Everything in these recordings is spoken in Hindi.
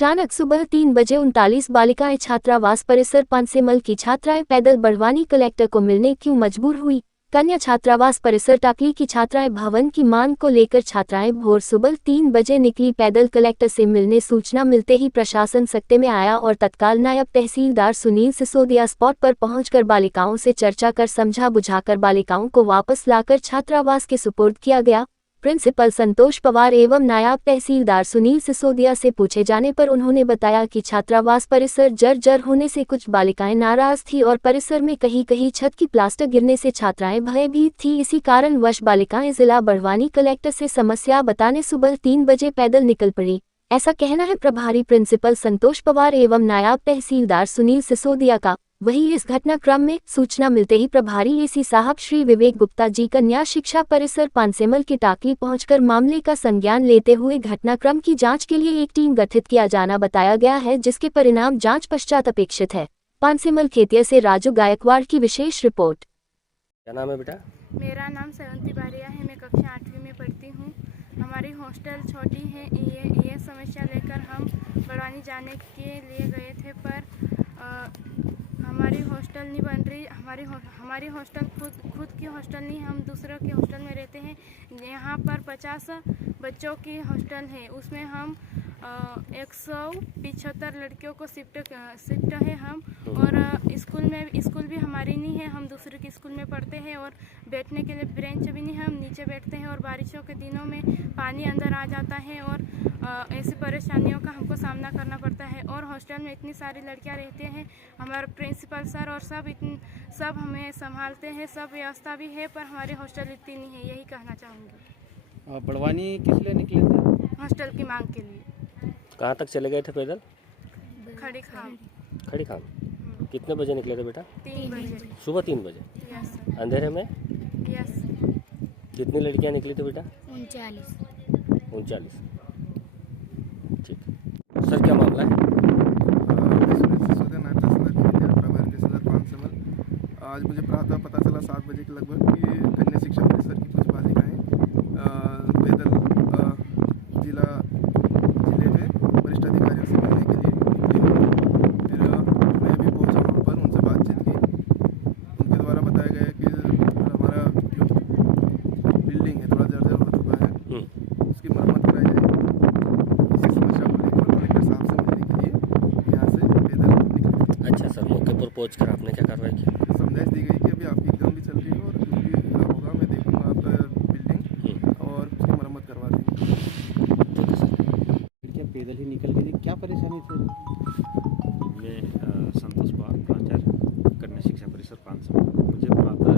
अचानक सुबह 3 बजे 39 बालिकाएं छात्रावास परिसर पांसेमल की छात्राएं पैदल बड़वानी कलेक्टर को मिलने क्यों मजबूर हुई। कन्या छात्रावास परिसर टाकली की छात्राएं भवन की मांग को लेकर छात्राएं भोर सुबह 3 बजे निकली पैदल कलेक्टर से मिलने। सूचना मिलते ही प्रशासन सत्ते में आया और तत्काल नायब तहसीलदार सुनील सिसोदिया स्पॉट पर पहुंचकर बालिकाओं से चर्चा कर समझा बुझाकर बालिकाओं को वापस लाकर छात्रावास के सुपुर्द किया गया। प्रिंसिपल संतोष पवार एवं नायब तहसीलदार सुनील सिसोदिया से पूछे जाने पर उन्होंने बताया कि छात्रावास परिसर जर्जर होने से कुछ बालिकाएं नाराज थी और परिसर में कहीं कहीं छत की प्लास्टर गिरने से छात्राएं भयभीत थी। इसी कारणवश बालिकाएं जिला बड़वानी कलेक्टर से समस्या बताने सुबह 3 बजे पैदल निकल पड़ी। ऐसा कहना है प्रभारी प्रिंसिपल संतोष पवार एवं नायब तहसीलदार सुनील सिसोदिया का। वहीं इस घटनाक्रम में सूचना मिलते ही प्रभारी एसी साहब श्री विवेक गुप्ता जी कन्या शिक्षा परिसर पांसेमल की टाकली पहुंचकर मामले का संज्ञान लेते हुए घटनाक्रम की जांच के लिए एक टीम गठित किया जाना बताया गया है, जिसके परिणाम जांच पश्चात अपेक्षित है। पांसेमल खेतिया से राजू गायकवाड़ की विशेष रिपोर्ट। क्या नाम है बेटा? मेरा नाम सेवंती बारिया है। मैं कक्षा 8वीं में पढ़ती हूँ। हमारी हॉस्टल छोटी है। ये समस्या लेकर हम बड़वानी जाने के लिए गए थे, पर हमारी हॉस्टल नहीं बन रही। हमारी हॉस्टल खुद की हॉस्टल नहीं, हम दूसरों के हॉस्टल में रहते हैं। यहाँ पर 50 बच्चों की हॉस्टल है, उसमें हम 175 लड़कियों को शिफ्ट है हम। और स्कूल भी हमारी नहीं है, हम दूसरे की स्कूल में पढ़ते हैं और बैठने के लिए बेंच भी नहीं है, हम नीचे बैठते हैं। और बारिशों के दिनों में पानी अंदर आ जाता है और ऐसी परेशानियों का हमको सामना करना पड़ता है। और हॉस्टल में इतनी सारी लड़कियां रहती हैं, हमारे प्रिंसिपल सर और सब हमें संभालते हैं, सब व्यवस्था भी है, पर हमारी हॉस्टल इतनी नहीं है। यही कहना चाहूँगी। बड़वानी किस लिए निकले थे? हॉस्टल की मांग के लिए। कहाँ तक चले गए थे पैदल? खड़ी खाम। खड़ी खाम। कितने बजे निकले थे बेटा? 3 बजे। सुबह 3 बजे? यस अंधेरे में? यस। कितनी लड़कियाँ निकली थी बेटा? 39। ठीक। सर क्या मामला है? आज मुझे प्रातः पता चला 7 बजे के लगभग कि कन्या शिक्षा परिसर की कुछ बालिकाएं पैदल जिले में वरिष्ठ अधिकारियों से मिलने के लिए निकली। फिर मैं भी पहुंचा वहाँ पर, उनसे बातचीत की। उनके द्वारा बताया गया कि हमारा जो बिल्डिंग है थोड़ा जर्जर हो चुका है, उसकी मरम्मत कराई जाएगी। इसी समस्या को लेकर कलेक्टर साहब से मिलने के लिए यहाँ से पैदल निकले। अच्छा सर, मौके पर पहुँचकर आपने क्या कार्रवाई की? संदेश दी गई कि अभी आपकी एग्जाम भी चल रही है और जो भी होगा मैं देखूंगा आपका बिल्डिंग और उसकी मरम्मत करवा देंगे। ठीक है सर। क्या पैदल ही निकल गई थी, क्या परेशानी थी? मैं संतोष पवार, प्राचार्य कन्या शिक्षा परिसर पांसेमल। मुझे प्रातः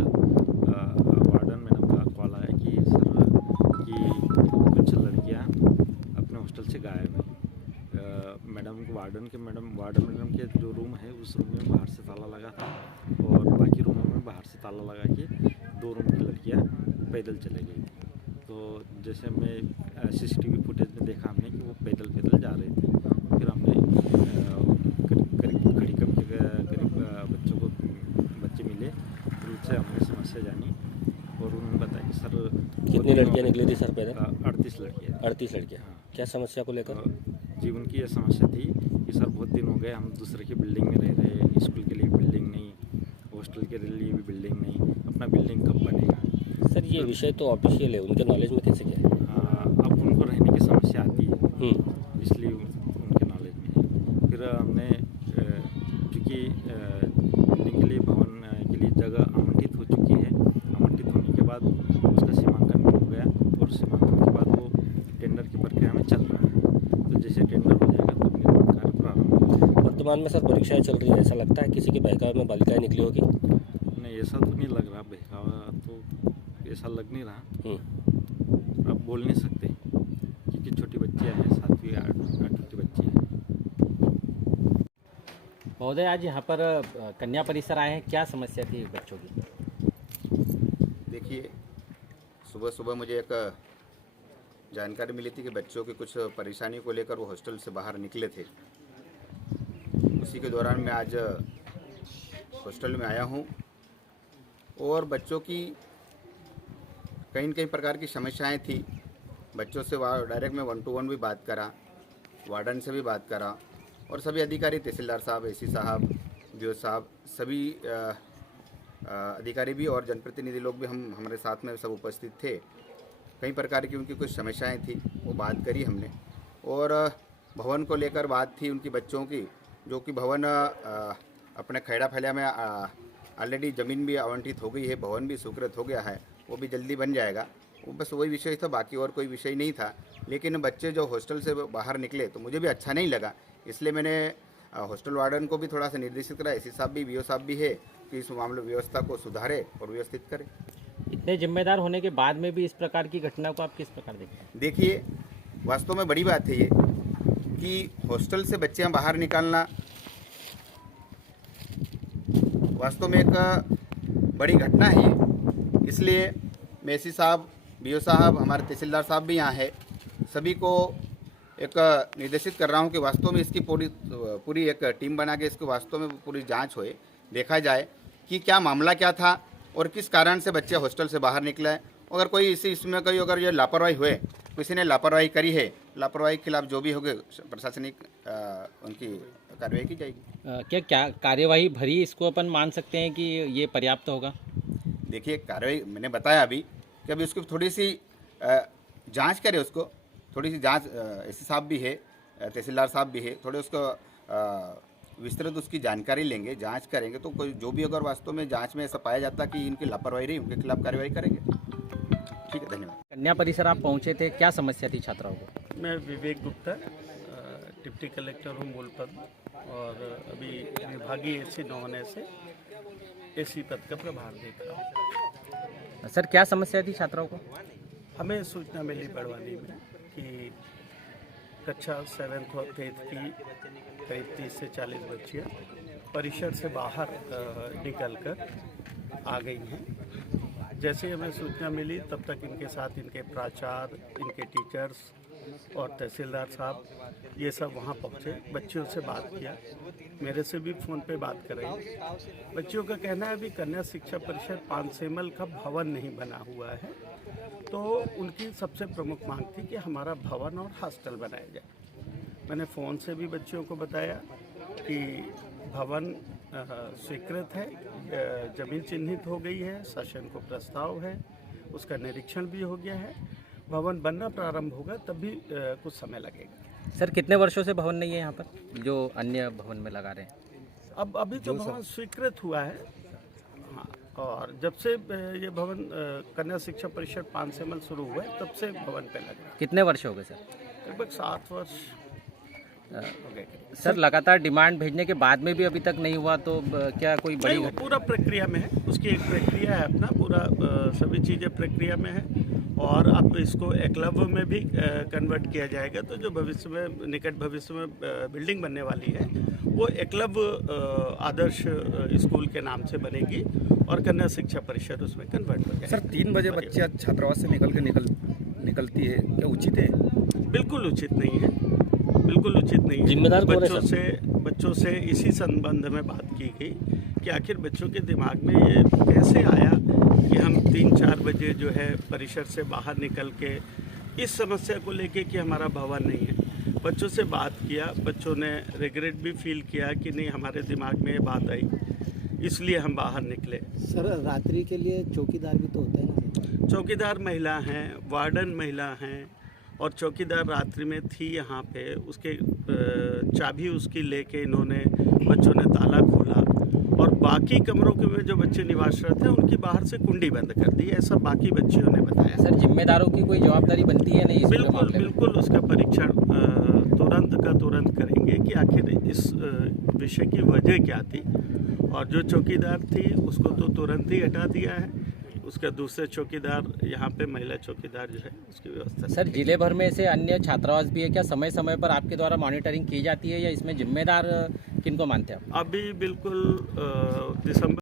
वार्डन मैडम का कॉल आया कि सर कि कुछ लड़कियां अपने हॉस्टल से गायब हैं। वार्डन मैडम के जो रूम है उस रूम में बाहर से ताला लगा था और बाकी रूमों में बाहर से ताला लगा के 2 रूम की लड़कियां पैदल चले गई थी। तो जैसे मैं सीसीटीवी फुटेज में देखा हमने कि वो पैदल जा रही थी। फिर हमने करीब खड़ी कम के करीब बच्चे मिले, फिर उनसे हमने समस्या जानी और उन्होंने बताया कि सर कितनी लड़कियाँ निकली थी सर पैदल? 38 लड़कियाँ। 38 लड़कियाँ। हाँ। क्या समस्या को लेकर? जी उनकी यह समस्या थी कि सर बहुत दिन हो गए हम दूसरे की बिल्डिंग में रह रहे हैं, स्कूल के लिए बिल्डिंग नहीं, हॉस्टल के लिए भी बिल्डिंग नहीं, अपना बिल्डिंग कब बनेगा। सर ये विषय तो ऑफिशियल है, उनके नॉलेज में कैसे क्या है? अब उनको रहने की समस्या आती है, इसलिए उनके नॉलेज में है। फिर हमने चूँकि बिल्डिंग के लिए भवन के लिए जगह आवंटित हो चुकी है, आवंटित होने के बाद उसका सीमांकन हो गया और सीमांकन के बाद वो टेंडर की प्रक्रिया में चल रहा है। तो जैसे टेंडर हो जाएगा तब निर्माण कार्य प्रारंभ होगा। वर्तमान में सर परीक्षाएं चल रही है, ऐसा लगता है किसी के बहकावे में बालिकाएं निकली होगी? नहीं, ऐसा तो नहीं लग रहा, बहकावा तो ऐसा लग नहीं रहा। अब बोल नहीं सकते क्योंकि छोटी बच्चियाँ हैं, 7वीं 8वीं की बच्ची हैं। महोदय, आज यहाँ पर कन्या परिसर आए हैं, क्या समस्या थी बच्चों की? देखिए, सुबह सुबह मुझे एक जानकारी मिली थी कि बच्चों की कुछ परेशानियों को लेकर वो हॉस्टल से बाहर निकले थे। उसी के दौरान मैं आज हॉस्टल में आया हूँ और बच्चों की कहीं न कहीं प्रकार की समस्याएं थी। बच्चों से डायरेक्ट मैं 1 to 1 भी बात करा वार्डन से भी बात करा और सभी अधिकारी, तहसीलदार साहब, एसी साहब, बीओ साहब, सभी अधिकारी भी और जनप्रतिनिधि लोग भी हमारे साथ में सब उपस्थित थे। कई प्रकार की उनकी कुछ समस्याएं थी, वो बात करी हमने। और भवन को लेकर बात थी उनकी बच्चों की, जो कि भवन अपने खैड़ा फैला में ऑलरेडी ज़मीन भी आवंटित हो गई है, भवन भी स्वीकृत हो गया है, वो भी जल्दी बन जाएगा। वो बस वही विषय था, बाकी और कोई विषय नहीं था। लेकिन बच्चे जो हॉस्टल से बाहर निकले तो मुझे भी अच्छा नहीं लगा, इसलिए मैंने हॉस्टल वार्डन को भी थोड़ा सा निर्देशित करा, एसी साहब भी, बीओ साहब भी है कि इस मामले व्यवस्था को सुधारे और व्यवस्थित करे। इतने जिम्मेदार होने के बाद में भी इस प्रकार की घटना को आप किस प्रकार देखते हैं? देखिए, वास्तव में बड़ी बात है ये कि हॉस्टल से बच्चे बाहर निकालना वास्तव में एक बड़ी घटना है ये। इसलिए मैं एसी साहब, बीओ साहब, हमारे तहसीलदार साहब भी यहाँ है, सभी को एक निर्देशित कर रहा हूँ कि वास्तव में इसकी पूरी एक टीम बना के इसको वास्तव में पूरी जांच होए, देखा जाए कि क्या मामला क्या था और किस कारण से बच्चे हॉस्टल से बाहर निकले हैं। अगर कोई इसमें कोई अगर ये लापरवाही हुए, किसी ने लापरवाही करी है, लापरवाही के खिलाफ जो भी होगे प्रशासनिक उनकी कार्रवाई की जाएगी। क्या कार्यवाही भरी इसको अपन मान सकते हैं कि ये पर्याप्त होगा? देखिए, कार्रवाई मैंने बताया अभी कि अभी उसकी थोड़ी सी जांच करें, उसको थोड़ी सी जांच, एसी साहब भी है, तहसीलदार साहब भी है, थोड़े उसको विस्तृत उसकी जानकारी लेंगे, जांच करेंगे, तो कोई जो भी अगर वास्तव में जांच में ऐसा पाया जाता कि इनकी लापरवाही रही, उनके खिलाफ कार्रवाई करेंगे। ठीक है, धन्यवाद। कन्या परिसर आप पहुंचे थे, क्या समस्या थी छात्राओं को? मैं विवेक गुप्ता, डिप्टी कलेक्टर हूँ मूलपद, और अभी विभागीय एसी न होने से एसी पद का प्रभार देख रहा हूँ। सर, क्या समस्या थी छात्राओं को? हमें सूचना मिली बड़वानी में कि कक्षा 7th और 8th की करीब 30 से 40 बच्चियाँ परिसर से बाहर निकलकर आ गई हैं। जैसे हमें सूचना मिली तब तक इनके साथ इनके प्राचार्य, इनके टीचर्स और तहसीलदार साहब ये सब वहाँ पहुँचे, बच्चियों से बात किया, मेरे से भी फ़ोन पे बात कराई। बच्चियों का कहना है अभी कन्या शिक्षा परिषद पानसेमल का भवन नहीं बना हुआ है, तो उनकी सबसे प्रमुख मांग थी कि हमारा भवन और हॉस्टल बनाया जाए। मैंने फ़ोन से भी बच्चियों को बताया कि भवन स्वीकृत है, ज़मीन चिन्हित हो गई है, शासन को प्रस्ताव है, उसका निरीक्षण भी हो गया है, भवन बनना प्रारंभ होगा तब भी कुछ समय लगेगा। सर, कितने वर्षों से भवन नहीं है यहाँ पर जो अन्य भवन में लगा रहे हैं? अब अभी तो भवन स्वीकृत हुआ है, हाँ, और जब से ये भवन कन्या शिक्षा परिषद पानसेमल शुरू हुआ है तब से भवन पे लगा। कितने वर्ष हो गए सर? लगभग 7 वर्ष हो गए। सर, लगातार डिमांड भेजने के बाद में भी अभी तक नहीं हुआ, तो क्या कोई बड़ी नहीं, पूरा प्रक्रिया में है, उसकी एक प्रक्रिया है अपना, पूरा सभी चीज़ें प्रक्रिया में है, और अब इसको एकलव्य में भी कन्वर्ट किया जाएगा। तो जो भविष्य में, निकट भविष्य में बिल्डिंग बनने वाली है वो एकलव्य आदर्श स्कूल के नाम से बनेगी और कन्या शिक्षा परिषद उसमें कन्वर्ट हो जाएगी। सर, 3 बजे बच्चे छात्रावास से निकलती है, क्या उचित है? बिल्कुल उचित नहीं है, बिल्कुल उचित नहीं है। जिम्मेदार कौन है बच्चों से इसी संबंध में बात की गई कि आखिर बच्चों के दिमाग में ये कैसे आया कि हम 3-4 बजे जो है परिसर से बाहर निकल के इस समस्या को लेके कि हमारा भवन नहीं है। बच्चों से बात किया, बच्चों ने रिग्रेट भी फील किया कि नहीं, हमारे दिमाग में ये बात आई, इसलिए हम बाहर निकले। सर, रात्रि के लिए चौकीदार भी तो होता है ना? चौकीदार महिला हैं, वार्डन महिला हैं, और चौकीदार रात्रि में थी यहाँ पे, उसके चाबी उसकी लेके इन्होंने, बच्चों ने ताला खोला और बाकी कमरों के में जो बच्चे निवासरत हैं उनकी बाहर से कुंडी बंद कर दी, ऐसा बाकी बच्चियों ने बताया। सर, जिम्मेदारों की कोई जवाबदारी बनती है नहीं? बिल्कुल उसका परीक्षण तुरंत करेंगे कि आखिर इस विषय की वजह क्या थी, और जो चौकीदार थी उसको तो तुरंत ही हटा दिया है, उसका दूसरे चौकीदार, यहाँ पे महिला चौकीदार जो है उसकी व्यवस्था। सर, जिले भर में ऐसे अन्य छात्रावास भी है, क्या समय समय पर आपके द्वारा मॉनिटरिंग की जाती है या इसमें जिम्मेदार किनको मानते हैं आप? अभी बिल्कुल दिसंबर